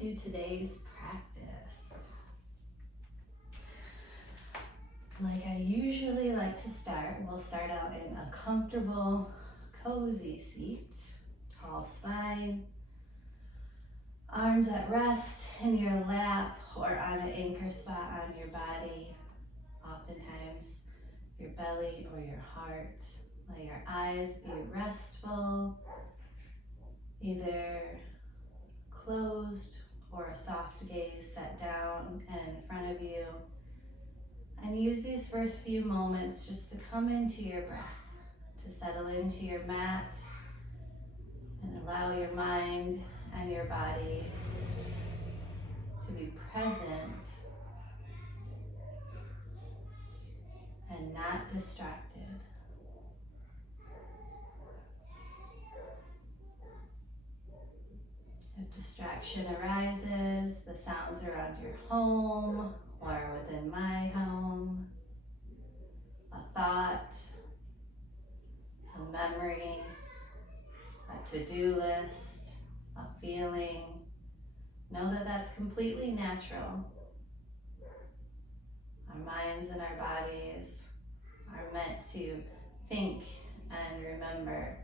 to today's practice. Like I usually like to start, we'll start out in a comfortable, cozy seat, tall spine, arms at rest in your lap or on an anchor spot on your body, oftentimes your belly or your heart. Let your eyes be restful, either closed or a soft gaze set down and in front of you. And use these first few moments just to come into your breath, to settle into your mat and allow your mind and your body to be present and not distracted. If distraction arises, the sounds around your home or within my home, a thought, a memory, a to-do list, a feeling, know that that's completely natural. Our minds and our bodies are meant to think and remember.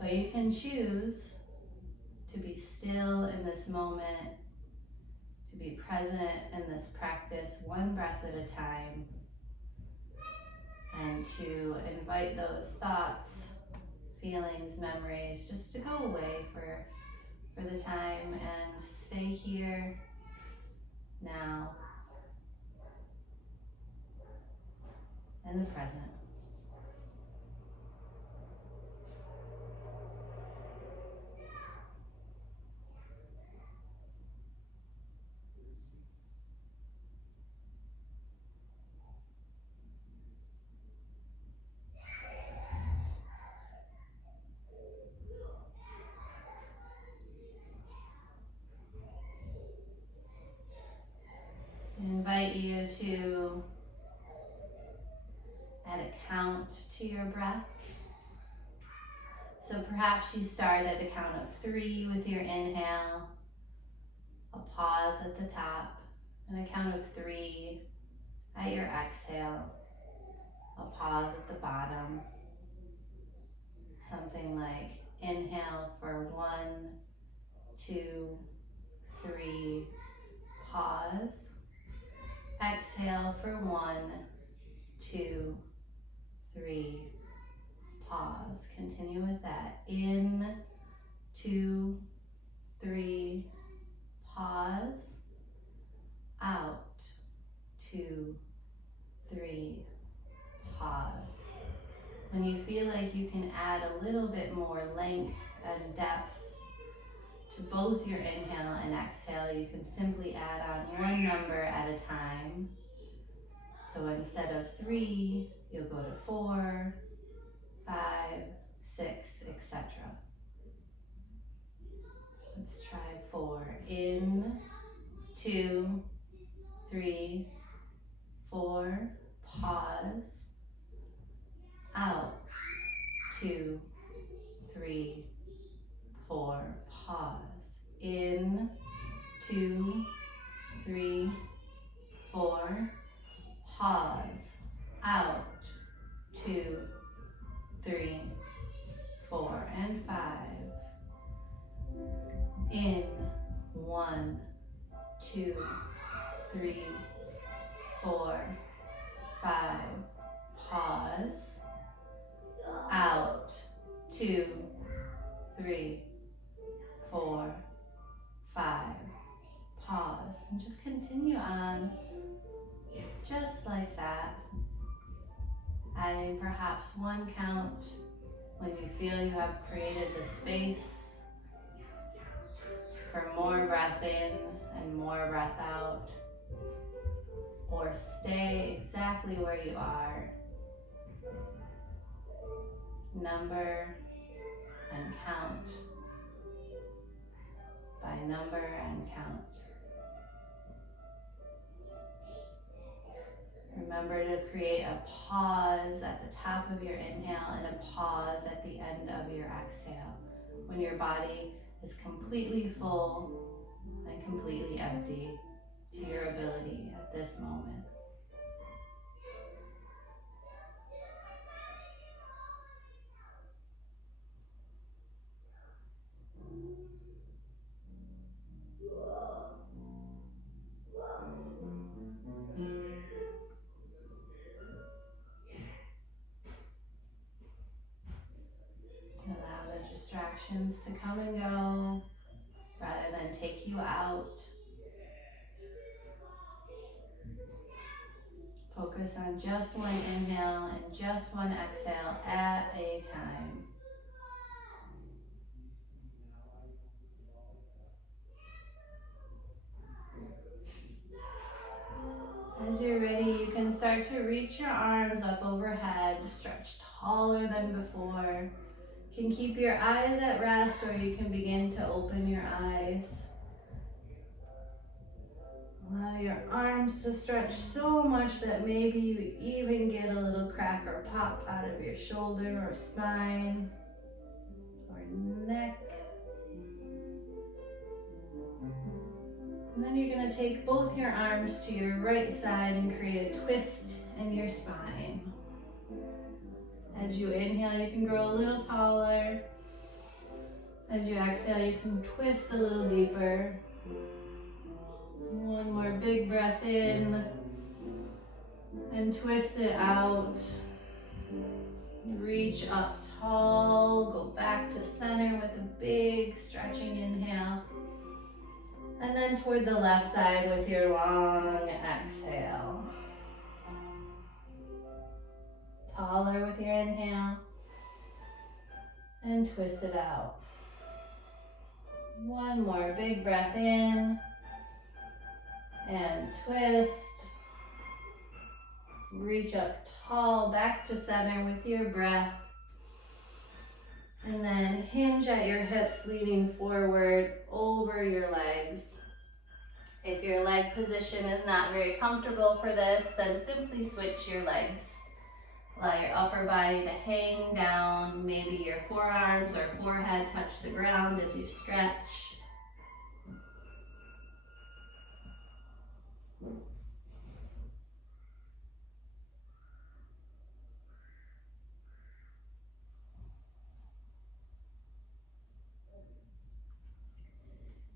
But you can choose to be still in this moment, to be present in this practice, one breath at a time, and to invite those thoughts, feelings, memories just to go away for the time and stay here now in the present. I invite you to add a count to your breath. So perhaps you start at a count of 3 with your inhale, a pause at the top, and a count of 3 at your exhale, a pause at the bottom. Something like inhale for 1, 2, 3, pause. Exhale for 1, 2, 3, pause. Continue with that. In, 2, 3, pause. Out, 2, 3, pause. When you feel like you can add a little bit more length and depth to both your inhale and exhale, you can simply add on one number at a time. So instead of 3, you'll go to 4, 5, 6, etc. Let's try 4. In, 2, 3, 4, pause. Out, 2, 3, 4, pause. In, 2, 3, 4, pause. Out, 2, 3, 4, and 5. In, 1, 2, 3, 4, 5, pause. Out, 2, 3, 4, 5, pause. And just continue on just like that, adding perhaps one count when you feel you have created the space for more breath in and more breath out, or stay exactly where you are. Number and count by number and count. Remember to create a pause at the top of your inhale and a pause at the end of your exhale. When your body is completely full and completely empty to your ability at this moment. Allow the distractions to come and go rather than take you out. Focus on just one inhale and just one exhale at a time. As you're ready, you can start to reach your arms up overhead, stretch taller than before. You can keep your eyes at rest, or you can begin to open your eyes. Allow your arms to stretch so much that maybe you even get a little crack or pop out of your shoulder or spine or neck. And then you're going to take both your arms to your right side and create a twist in your spine. As you inhale, you can grow a little taller. As you exhale, you can twist a little deeper. One more big breath in and twist it out. Reach up tall, go back to center with a big stretching inhale. And then toward the left side with your long exhale. Taller with your inhale and twist it out. One more big breath in and twist. Reach up tall, back to center with your breath. And then hinge at your hips, leaning forward over your legs. If your leg position is not very comfortable for this, then simply switch your legs. Allow your upper body to hang down. Maybe your forearms or forehead touch the ground as you stretch.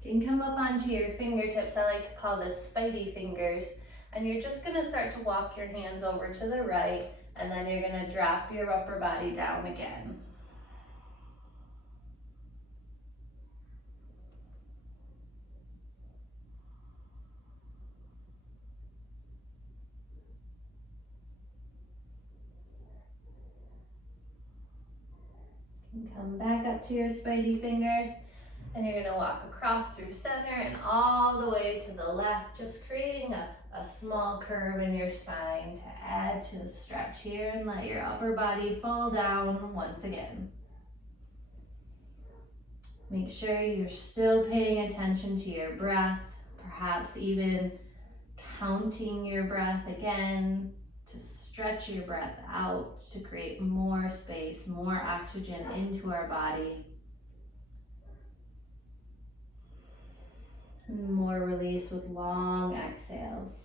You can come up onto your fingertips. I like to call this spidey fingers. And you're just going to start to walk your hands over to the right, and then you're going to drop your upper body down again. You can come back up to your spidey fingers, and you're going to walk across through center and all the way to the left, just creating a small curve in your spine to add to the stretch here, and let your upper body fall down once again. Make sure you're still paying attention to your breath, perhaps even counting your breath again to stretch your breath out to create more space, more oxygen into our body. And more release with long exhales.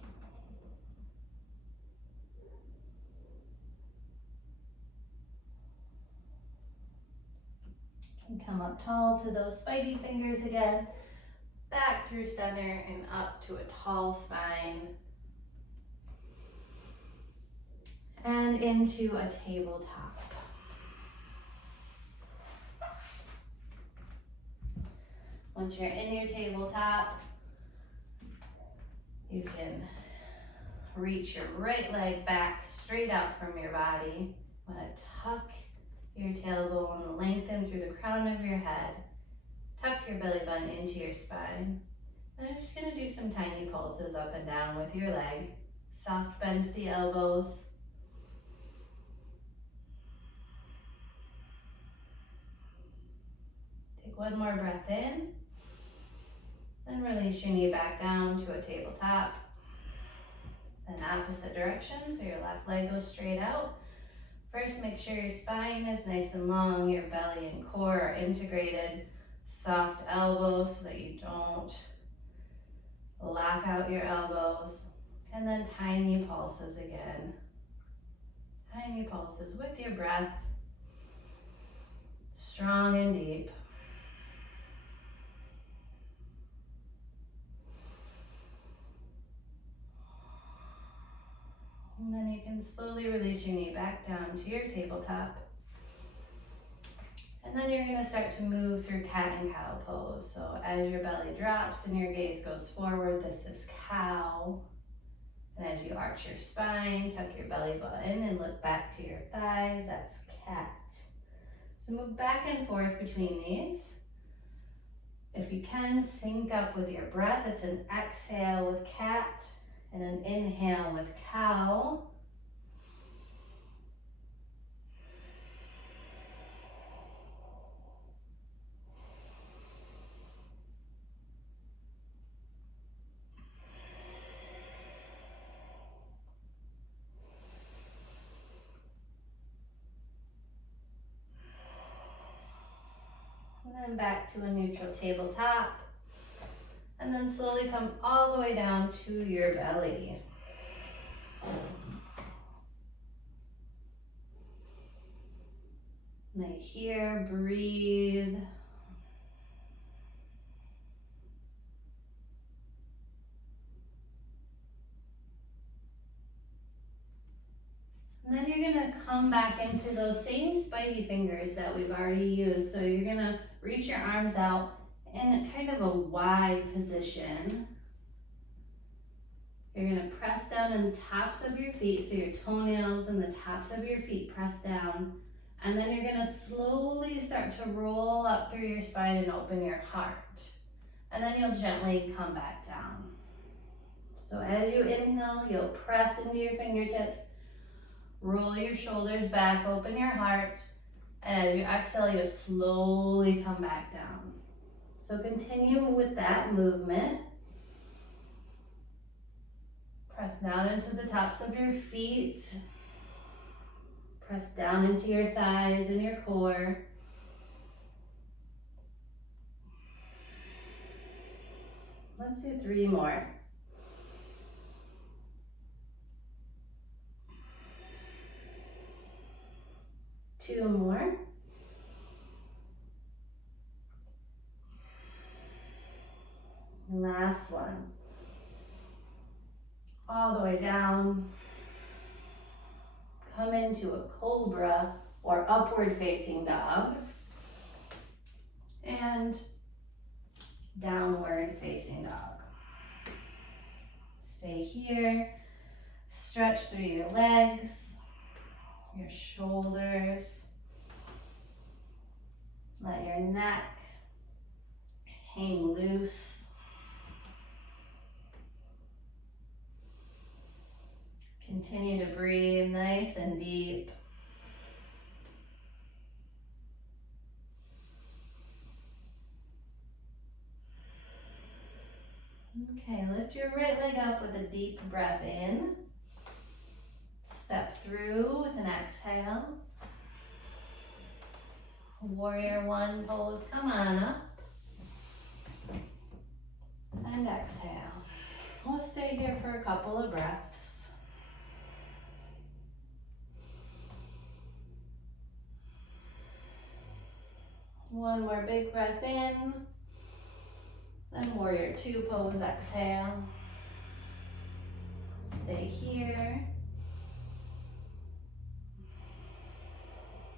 And come up tall to those spidey fingers again, back through center and up to a tall spine. And into a tabletop. Once you're in your tabletop, you can reach your right leg back straight out from your body. You want to tuck your tailbone, lengthen through the crown of your head. Tuck your belly button into your spine. And I'm just going to do some tiny pulses up and down with your leg. Soft bend to the elbows. Take one more breath in. Then release your knee back down to a tabletop. Then opposite direction, so your left leg goes straight out. First, make sure your spine is nice and long, your belly and core are integrated. Soft elbows so that you don't lock out your elbows. And then tiny pulses again. Tiny pulses with your breath. Strong and deep. And then you can slowly release your knee back down to your tabletop. And then you're gonna start to move through cat and cow pose. So as your belly drops and your gaze goes forward, this is cow. And as you arch your spine, tuck your belly button and look back to your thighs, that's cat. So move back and forth between these. If you can, sync up with your breath. It's an exhale with cat and an inhale with cow. And then back to a neutral tabletop. And then slowly come all the way down to your belly. Lay here, breathe. And then you're gonna come back into those same spidey fingers that we've already used. So you're gonna reach your arms out in kind of a Y position. You're gonna press down on the tops of your feet, so your toenails and the tops of your feet press down. And then you're gonna slowly start to roll up through your spine and open your heart. And then you'll gently come back down. So as you inhale, you'll press into your fingertips, roll your shoulders back, open your heart. And as you exhale, you'll slowly come back down. So continue with that movement. Press down into the tops of your feet. Press down into your thighs and your core. Let's do 3 more. Two more. Last one. All the way down. Come into a cobra or upward facing dog. And downward facing dog. Stay here. Stretch through your legs, your shoulders. Let your neck hang loose. Continue to breathe nice and deep. Okay, lift your right leg up with a deep breath in. Step through with an exhale. Warrior one pose, come on up. And exhale. We'll stay here for a couple of breaths. One more big breath in. Then warrior two pose, exhale. Stay here.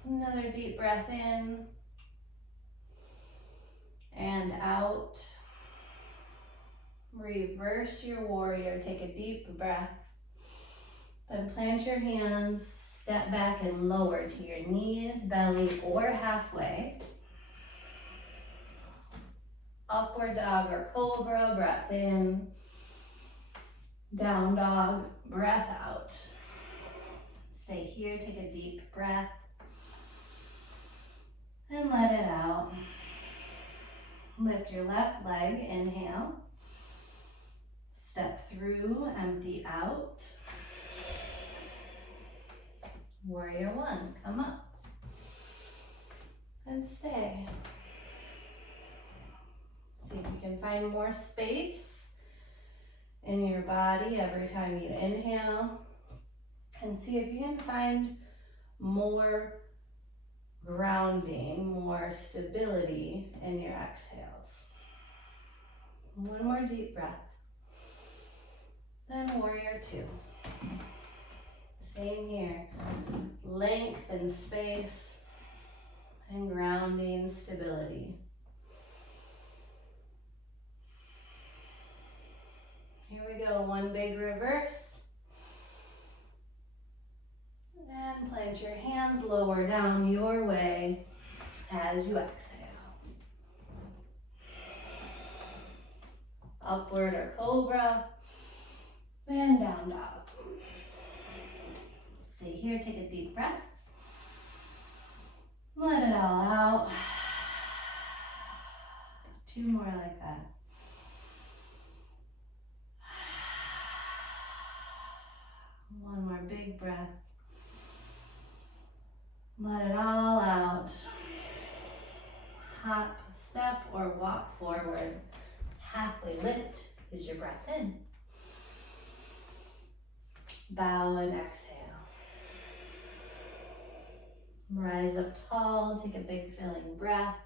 Another deep breath in. And out. Reverse your warrior, take a deep breath. Then plant your hands, step back and lower to your knees, belly, or halfway. Upward dog or cobra, breath in. Down dog, breath out. Stay here, take a deep breath. And let it out. Lift your left leg, inhale. Step through, empty out. Warrior one, come up. And stay. See if you can find more space in your body every time you inhale. And see if you can find more grounding, more stability in your exhales. One more deep breath. Then warrior two. Same here. Length and space and grounding stability. Here we go, one big reverse. And plant your hands lower down your way as you exhale. Upward or cobra, and down dog. Stay here, take a deep breath. Let it all out. Two more like that. One more big breath. Let it all out. Hop, step, or walk forward. Halfway lift is your breath in. Bow and exhale. Rise up tall, take a big filling breath.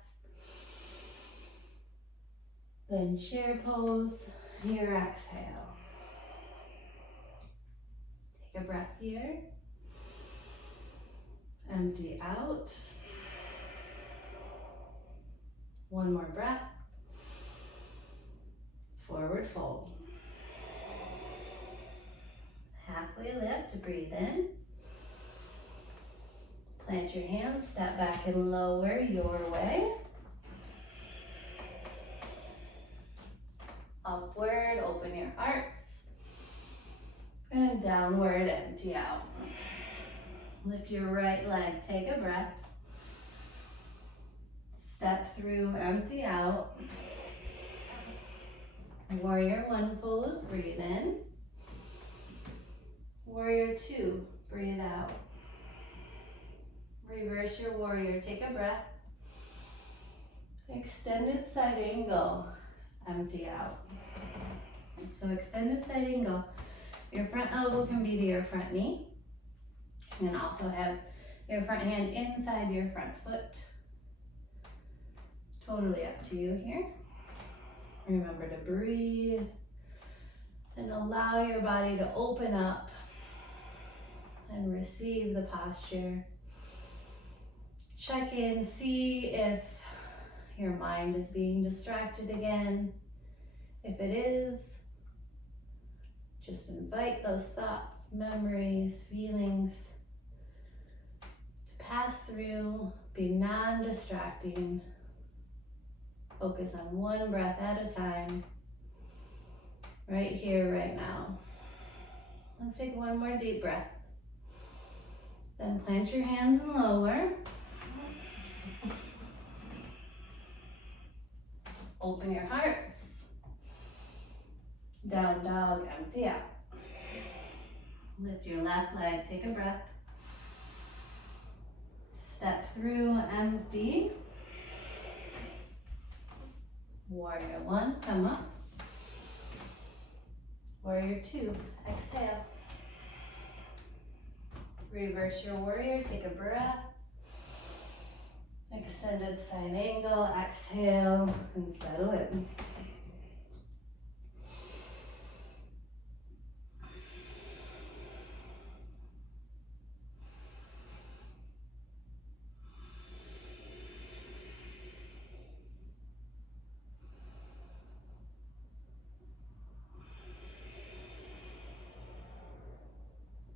Then chair pose, your exhale. Take a breath here. Empty out. One more breath. Forward fold. Halfway lift, breathe in. Plant your hands, step back and lower your way. Upward, open your hearts. And downward, empty out. Lift your right leg, take a breath. Step through, empty out. Warrior one pose, breathe in. Warrior two, breathe out. Reverse your warrior, take a breath. Extended side angle, empty out. So extended side angle, your front elbow can be to your front knee. You can also have your front hand inside your front foot. Totally up to you here. Remember to breathe and allow your body to open up and receive the posture. Check in, see if your mind is being distracted again. If it is, just invite those thoughts, memories, feelings to pass through, be non-distracting. Focus on one breath at a time, right here, right now. Let's take one more deep breath. Then plant your hands and lower. Open your hearts. Down dog, empty out. Lift your left leg, take a breath. Step through, empty. Warrior one, come up. Warrior two, exhale. Reverse your warrior, take a breath. Extended side angle, exhale, and settle in.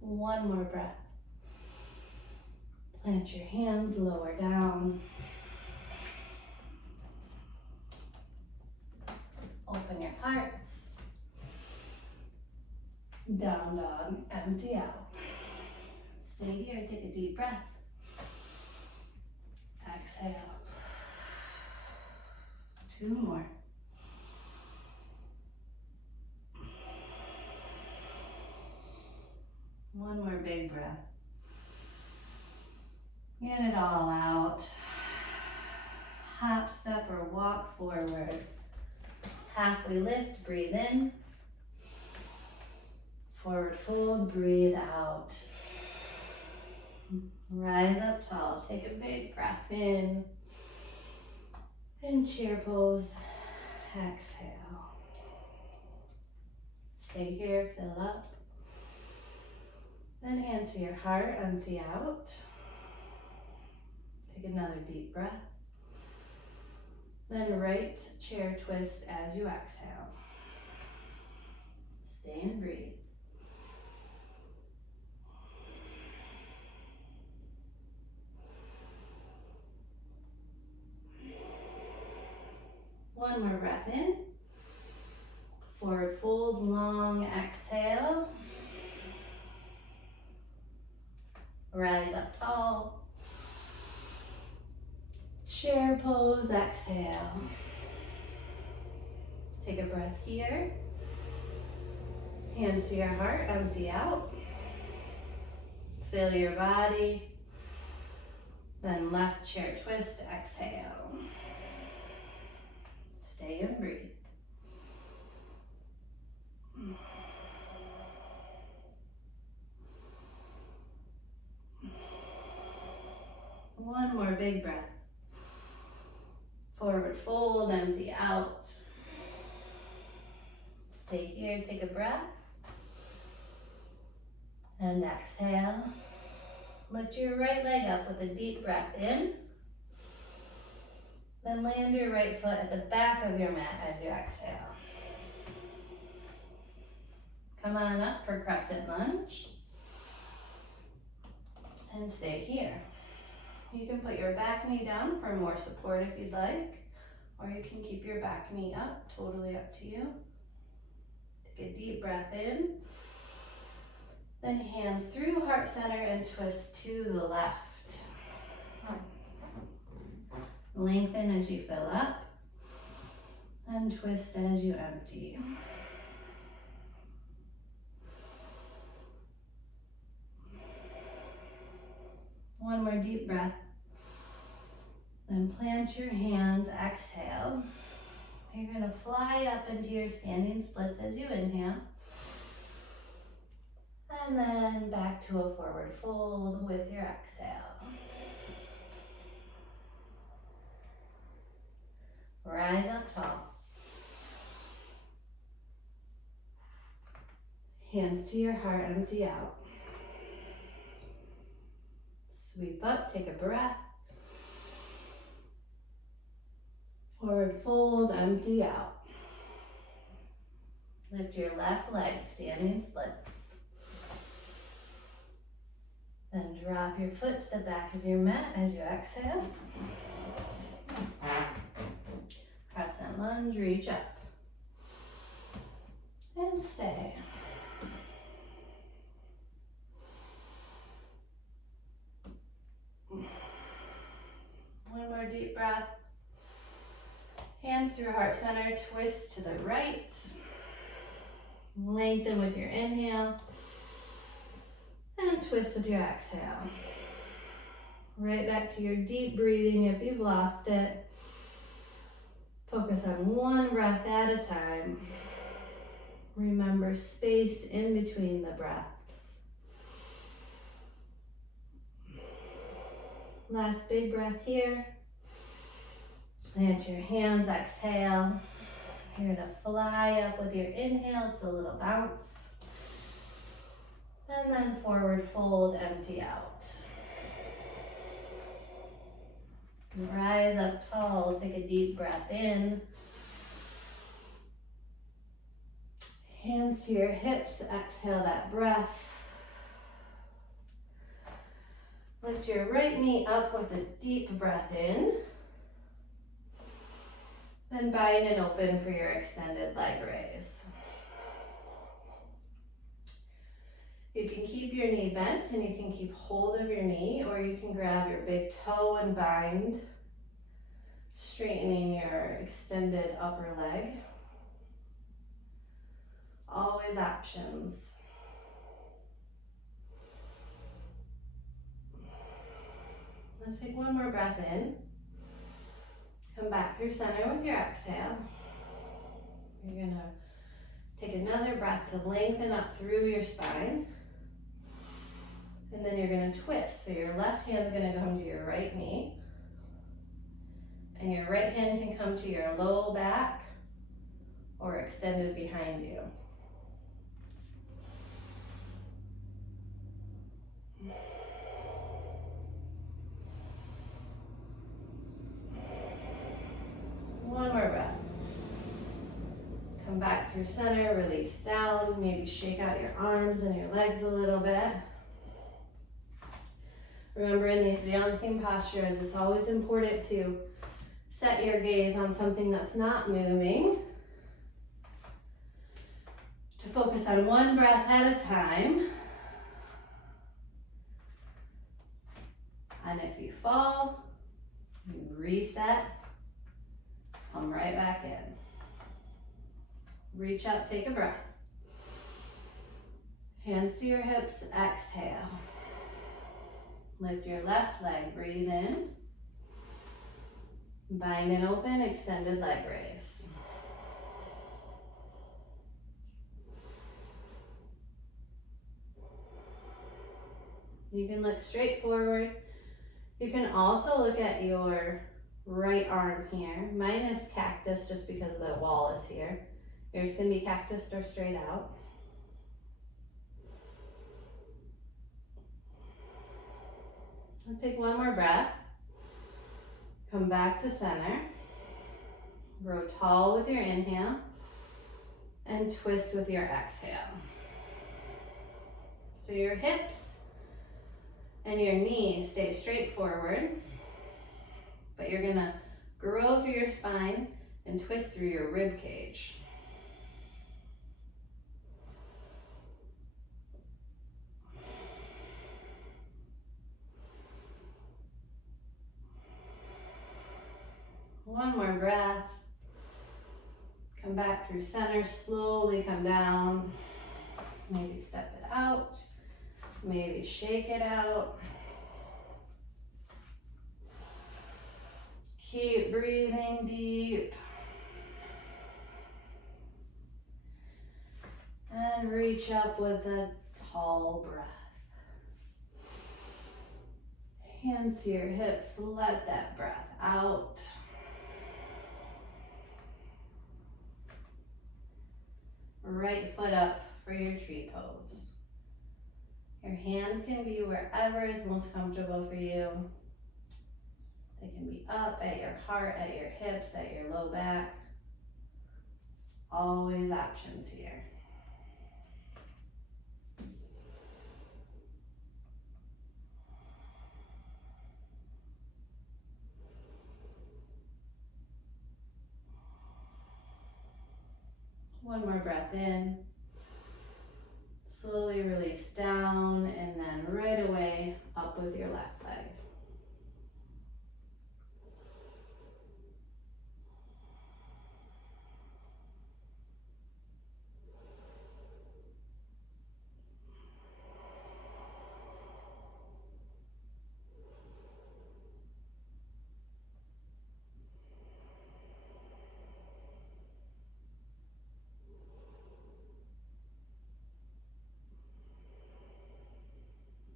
One more breath. Plant your hands lower down. Open your hearts. Down dog, empty out. Stay here, take a deep breath. Exhale. Two more. One more big breath. Get it all out. Hop, step, or walk forward. Halfway lift, breathe in. Forward fold, breathe out. Rise up tall, take a big breath in. In chair pose, exhale. Stay here, fill up. Then hands to your heart, empty out. Take another deep breath. Then right chair twist as you exhale. Stay and breathe. One more breath in. Forward fold, long exhale. Rise up tall. Chair pose, exhale. Take a breath here. Hands to your heart, empty out. Fill your body. Then left chair twist, exhale. Stay and breathe. One more big breath. Forward fold, empty out. Stay here, take a breath. And exhale. Lift your right leg up with a deep breath in. Then land your right foot at the back of your mat as you exhale. Come on up for crescent lunge. And stay here. You can put your back knee down for more support if you'd like, or you can keep your back knee up, totally up to you. Take a deep breath in. Then hands through heart center and twist to the left. Lengthen as you fill up and twist as you empty. One more deep breath. Then plant your hands, exhale. You're gonna fly up into your standing splits as you inhale. And then back to a forward fold with your exhale. Rise up tall. Hands to your heart, empty out. Sweep up, take a breath. Forward fold, empty out. Lift your left leg, standing splits. Then drop your foot to the back of your mat as you exhale. Crescent lunge, reach up. And stay. One more deep breath. Hands through heart center, twist to the right. Lengthen with your inhale. And twist with your exhale. Right back to your deep breathing if you've lost it. Focus on one breath at a time. Remember space in between the breaths. Last big breath here. Plant your hands, exhale. You're gonna fly up with your inhale, it's a little bounce. And then forward fold, empty out. Rise up tall, take a deep breath in. Hands to your hips, exhale that breath. Lift your right knee up with a deep breath in. Then bind and open for your extended leg raise. You can keep your knee bent and you can keep hold of your knee, or you can grab your big toe and bind, straightening your extended upper leg. Always options. Let's take one more breath in. Come back through center with your exhale. You're gonna take another breath to lengthen up through your spine. And then you're gonna twist. So your left hand's gonna come to your right knee. And your right hand can come to your low back or extended behind you. One more breath. Come back through center, release down, maybe shake out your arms and your legs a little bit. Remember, in these balancing postures, it's always important to set your gaze on something that's not moving, to focus on one breath at a time. And if you fall, you reset, come right back in. Reach up, take a breath. Hands to your hips, exhale. Lift your left leg, breathe in. Bind and open, extended leg raise. You can look straight forward. You can also look at your right arm here. Mine is cactus just because the wall is here. Yours can be cactus or straight out. Let's take one more breath. Come back to center. Grow tall with your inhale and twist with your exhale. So your hips and your knees stay straight forward, but you're gonna grow through your spine and twist through your rib cage. One more breath. Come back through center, slowly come down. Maybe step it out. Maybe shake it out. Keep breathing deep. And reach up with a tall breath. Hands to your hips, let that breath out. Right foot up for your tree pose. Your hands can be wherever is most comfortable for you. They can be up at your heart, at your hips, at your low back. Always options here. One more breath in. Slowly release down and then right away up with your left leg.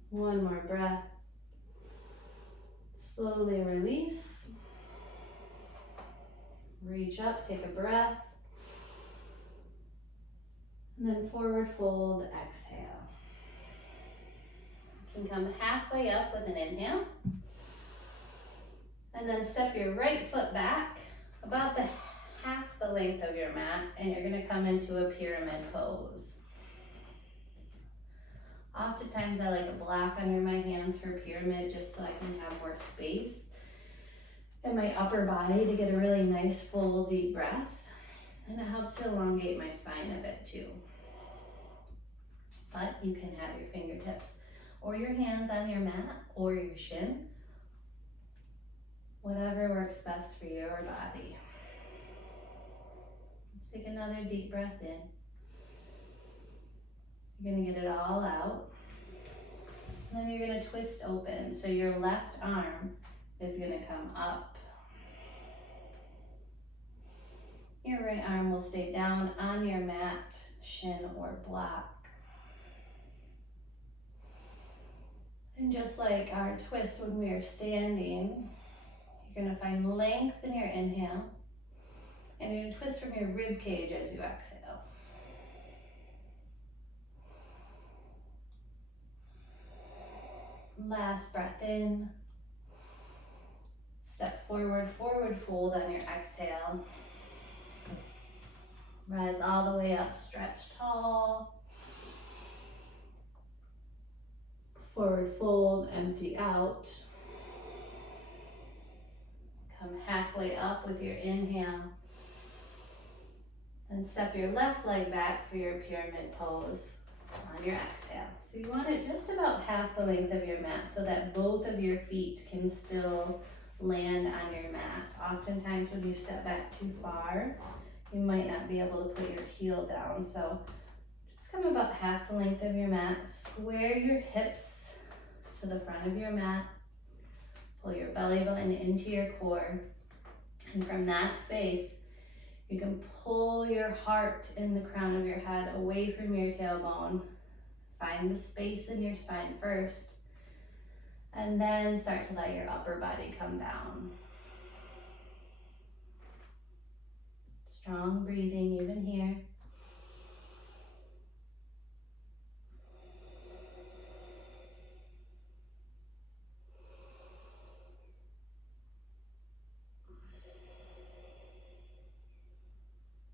One more breath. Slowly release. Reach up, take a breath. And then forward fold, exhale. You can come halfway up with an inhale. And then step your right foot back about the half the length of your mat, and you're gonna come into a pyramid pose. Oftentimes I like a block under my hands for pyramid just so I can have more space in my upper body to get a really nice full deep breath. And it helps to elongate my spine a bit too. But you can have your fingertips or your hands on your mat or your shin. Whatever works best for your body. Let's take another deep breath in. You're gonna get it all out. And then you're gonna twist open. So your left arm is gonna come up. Your right arm will stay down on your mat, shin or block. And just like our twist when we are standing, you're going to find length in your inhale, and you're going to twist from your rib cage as you exhale. Last breath in. Step forward, forward fold on your exhale. Rise all the way up, stretch tall. Forward fold, empty out. Come halfway up with your inhale. And step your left leg back for your pyramid pose on your exhale. So you want it just about half the length of your mat so that both of your feet can still land on your mat. Oftentimes when you step back too far, you might not be able to put your heel down. So just come about half the length of your mat. Square your hips to the front of your mat. Pull your belly button into your core. And from that space, you can pull your heart in the crown of your head away from your tailbone. Find the space in your spine first, and then start to let your upper body come down. Strong breathing even here.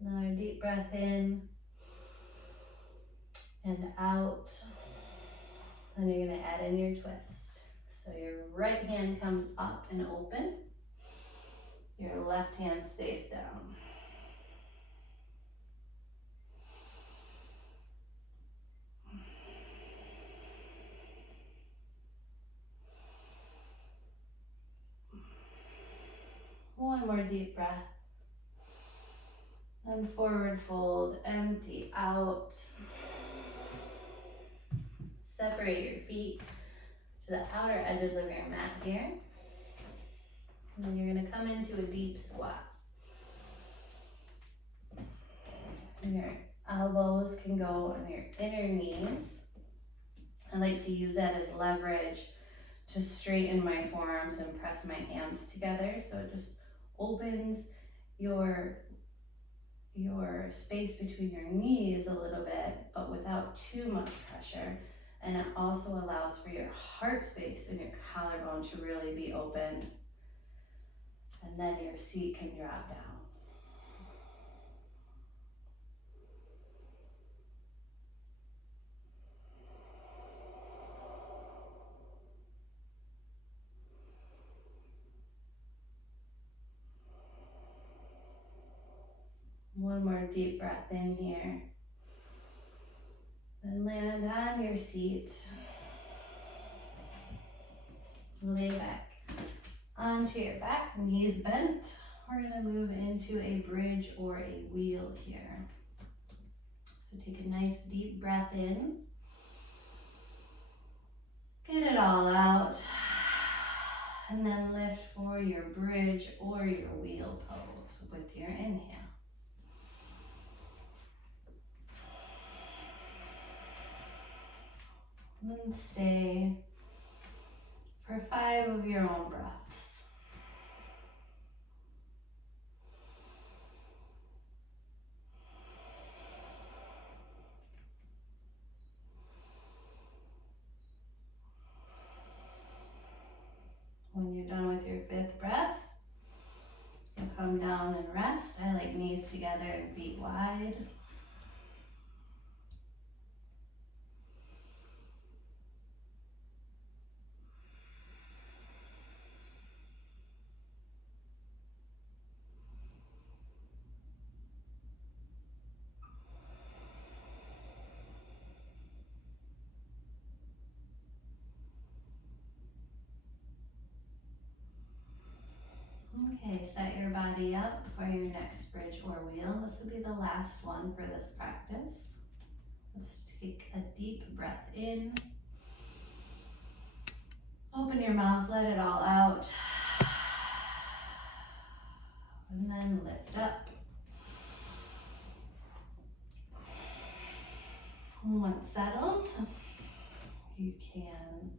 Another deep breath in and out. Then you're going to add in your twist. So your right hand comes up and open. Your left hand stays down. One more deep breath. Then forward fold, empty out. Separate your feet to the outer edges of your mat here. And then you're going to come into a deep squat. And your elbows can go on your inner knees. I like to use that as leverage to straighten my forearms and press my hands together. So it just opens your space between your knees a little bit, but without too much pressure. And it also allows for your heart space and your collarbone to really be open. And then your seat can drop down. One more deep breath in here. Then land on your seat. Lay back onto your back, knees bent. We're going to move into a bridge or a wheel here. So take a nice deep breath in. Get it all out. And then lift for your bridge or your wheel pose with your inhale. Then stay for 5 of your own breaths. When you're done with your 5th breath, you'll come down and rest. I like knees together and feet wide. Okay, set your body up for your next bridge or wheel. This will be the last one for this practice. Let's take a deep breath in. Open your mouth, let it all out. And then lift up. Once settled, you can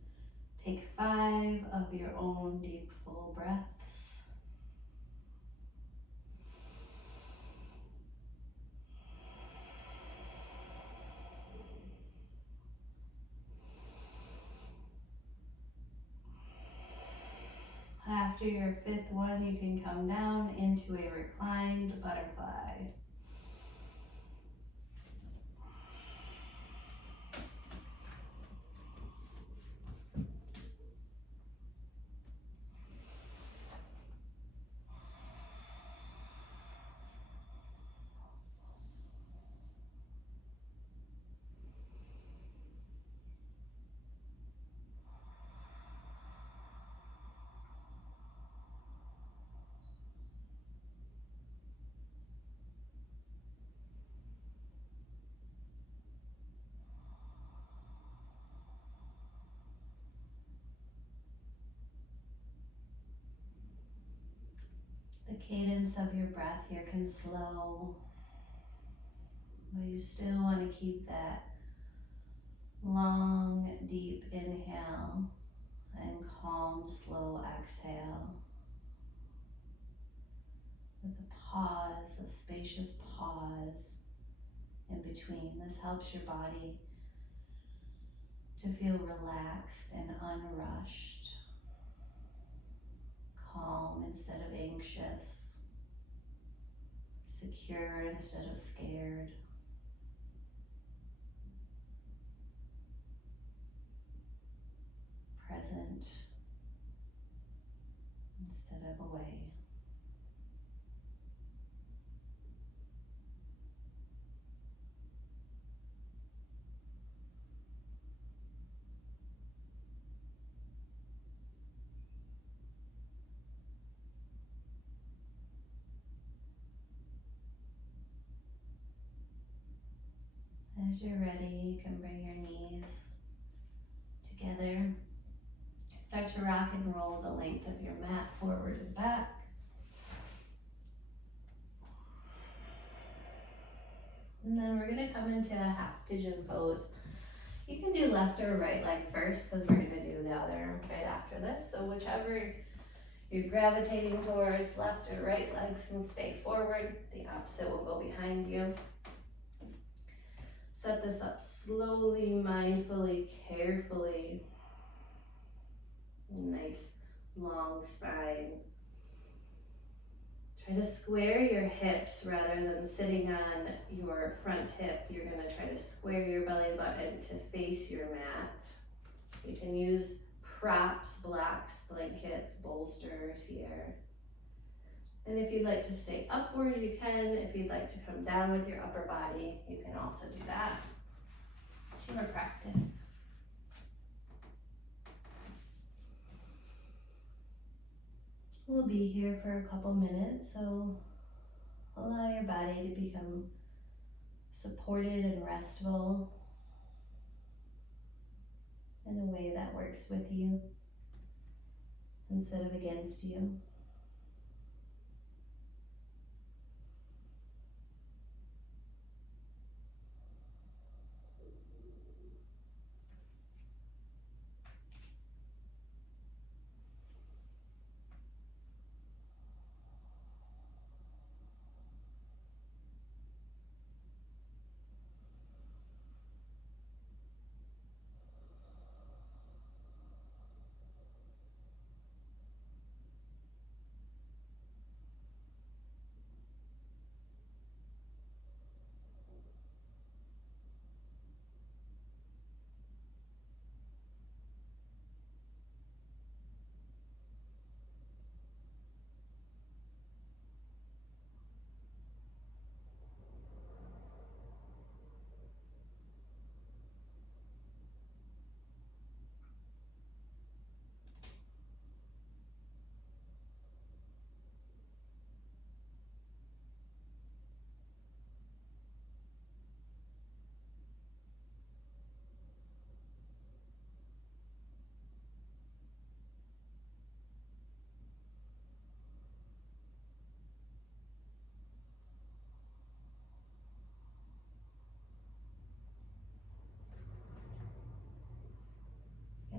take 5 of your own deep, full breaths. After your 5th one, you can come down into a reclined butterfly. The cadence of your breath here can slow, but you still want to keep that long, deep inhale and calm, slow exhale. With a pause, a spacious pause in between. This helps your body to feel relaxed and unrushed, calm instead of anxious, secure instead of scared. Present instead of away. As you're ready, you can bring your knees together. Start to rock and roll the length of your mat forward and back. And then we're going to come into a half pigeon pose. You can do left or right leg first because we're going to do the other right after this. So whichever you're gravitating towards, left or right legs can stay forward. The opposite will go behind you. Set this up slowly, mindfully, carefully. Nice long spine. Try to square your hips rather than sitting on your front hip. You're going to try to square your belly button to face your mat. You can use props, blocks, blankets, bolsters here. And if you'd like to stay upward, you can. If you'd like to come down with your upper body, you can also do that. It's your practice. We'll be here for a couple minutes, so allow your body to become supported and restful in a way that works with you instead of against you.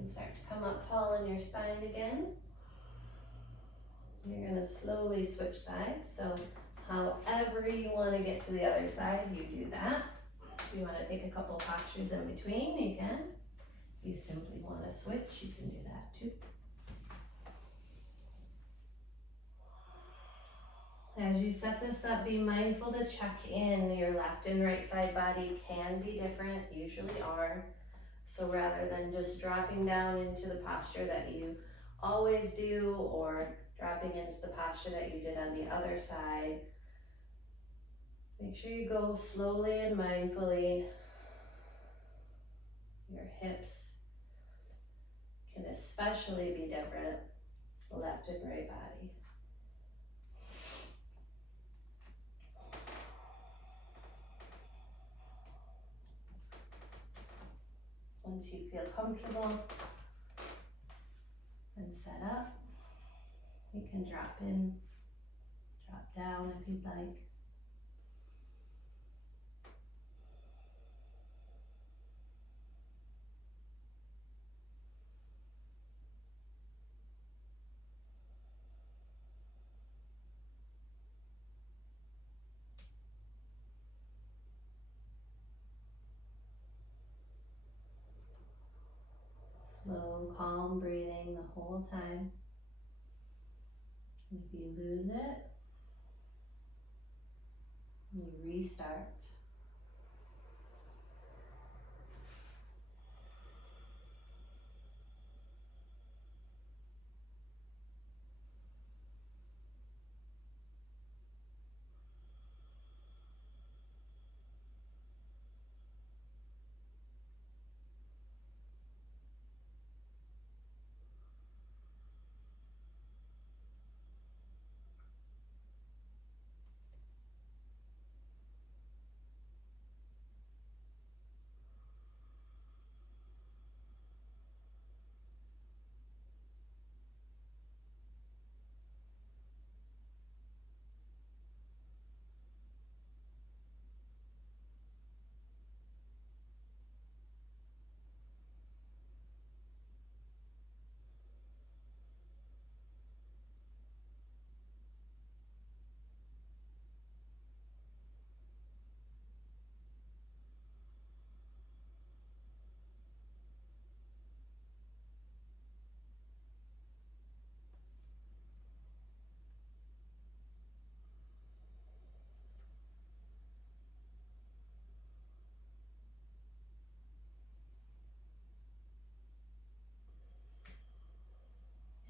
can start to come up tall on your spine again. You're going to slowly switch sides, so however you want to get to the other side, you do that. If you want to take a couple postures in between, you can. If you simply want to switch, you can do that too. As you set this up, be mindful to check in. Your left and right side body can be different, usually are. So rather than just dropping down into the posture that you always do, or dropping into the posture that you did on the other side, make sure you go slowly and mindfully. Your hips can especially be different, left and right body. Once you feel comfortable and set up, you can drop in, drop down if you'd like. Slow, calm breathing the whole time. And if you lose it, you restart.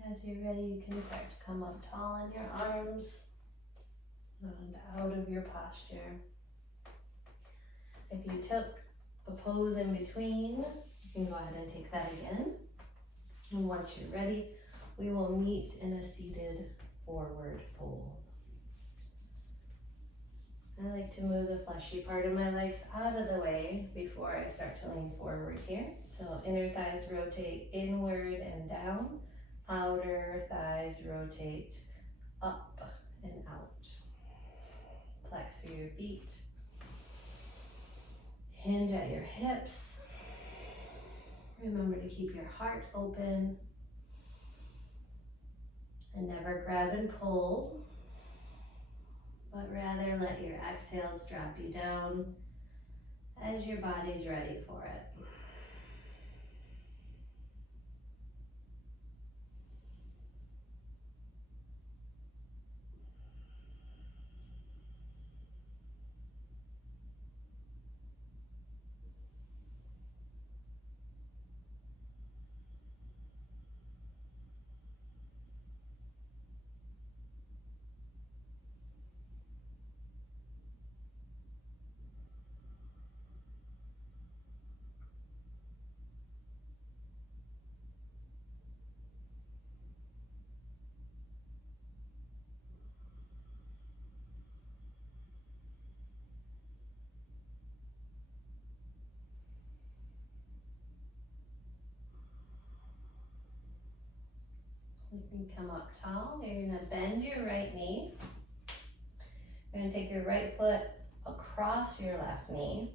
As you're ready, you can start to come up tall in your arms and out of your posture. If you took a pose in between, you can go ahead and take that again. And once you're ready, we will meet in a seated forward fold. I like to move the fleshy part of my legs out of the way before I start to lean forward here. So inner thighs rotate inward and down. Outer thighs rotate up and out. Flex through your feet. Hinge at your hips. Remember to keep your heart open. And never grab and pull, but rather let your exhales drop you down as your body's ready for it. You can come up tall. You're going to bend your right knee. You're going to take your right foot across your left knee.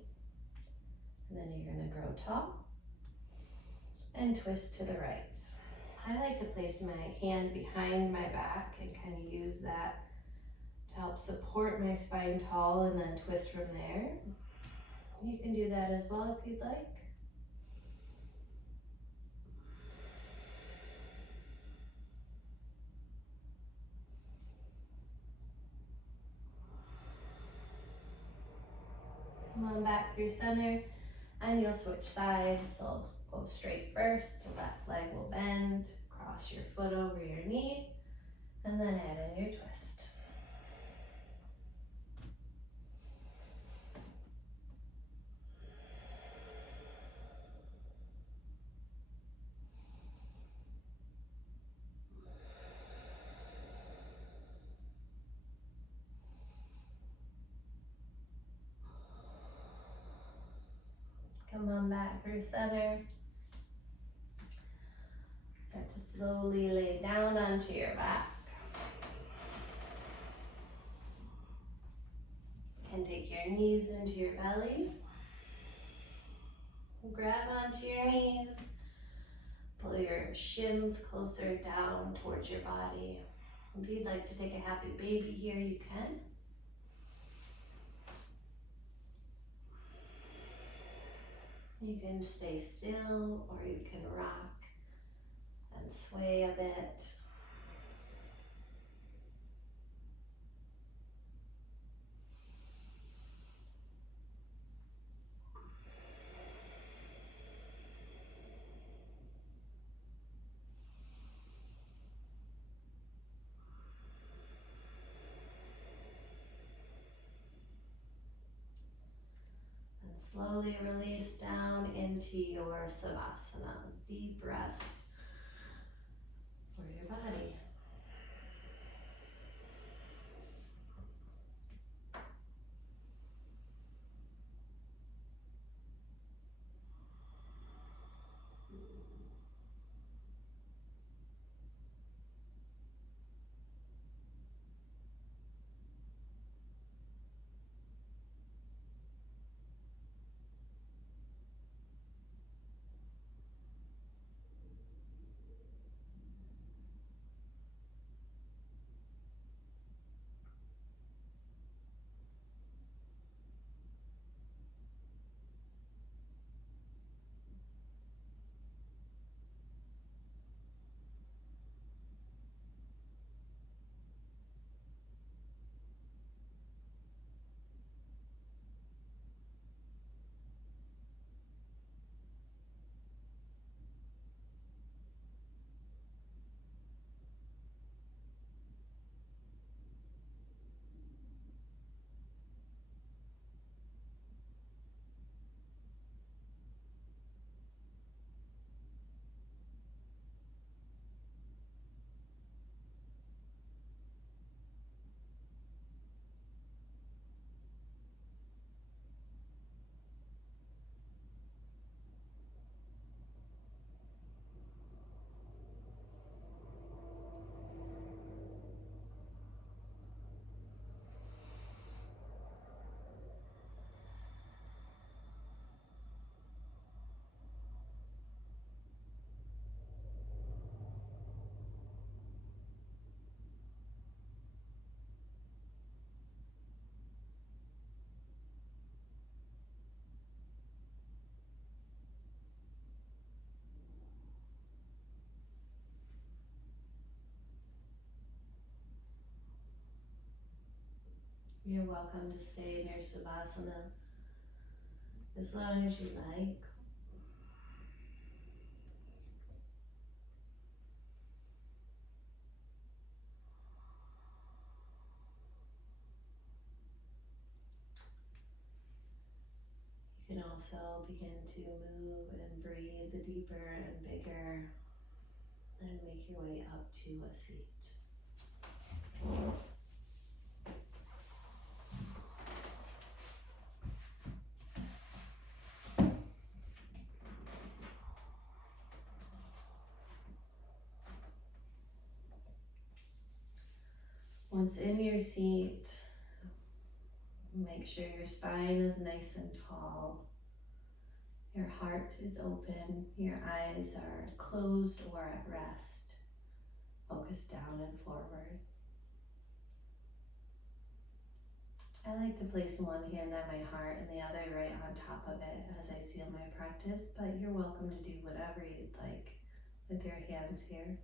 And then you're going to grow tall. and twist to the right. I like to place my hand behind my back and kind of use that to help support my spine tall and then twist from there. You can do that as well if you'd like. Come on back through center and you'll switch sides. So go straight first, left leg will bend, cross your foot over your knee, and then add in your twist. Come on back through center. Start to slowly lay down onto your back. You can take your knees into your belly. Grab onto your knees. Pull your shins closer down towards your body. If you'd like to take a happy baby here, you can. You can stay still or you can rock and sway a bit. And slowly release down into your Savasana. Deep rest for your body. You're welcome to stay in your Savasana as long as you like. You can also begin to move and breathe deeper and bigger and make your way up to a seat. Once in your seat, make sure your spine is nice and tall. Your heart is open, your eyes are closed or at rest. Focus down and forward. I like to place one hand on my heart and the other right on top of it as I seal my practice, but you're welcome to do whatever you'd like with your hands here.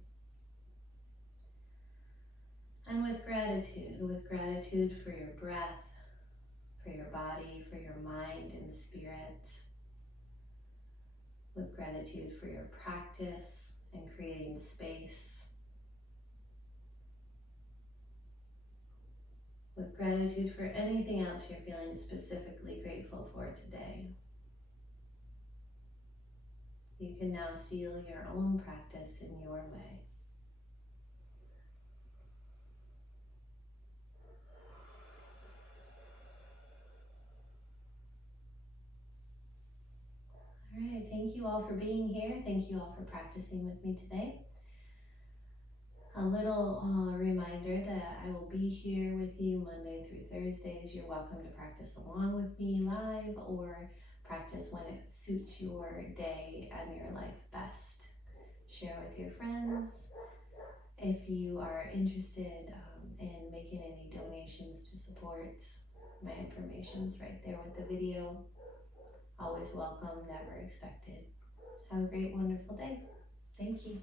And with gratitude for your breath, for your body, for your mind and spirit, with gratitude for your practice and creating space, with gratitude for anything else you're feeling specifically grateful for today. You can now seal your own practice in your way. All right, thank you all for being here. Thank you all for practicing with me today. A little reminder that I will be here with you Monday through Thursdays. You're welcome to practice along with me live or practice when it suits your day and your life best. Share with your friends. If you are interested in making any donations to support, my information's right there with the video. Always welcome, never expected. Have a great, wonderful day. Thank you.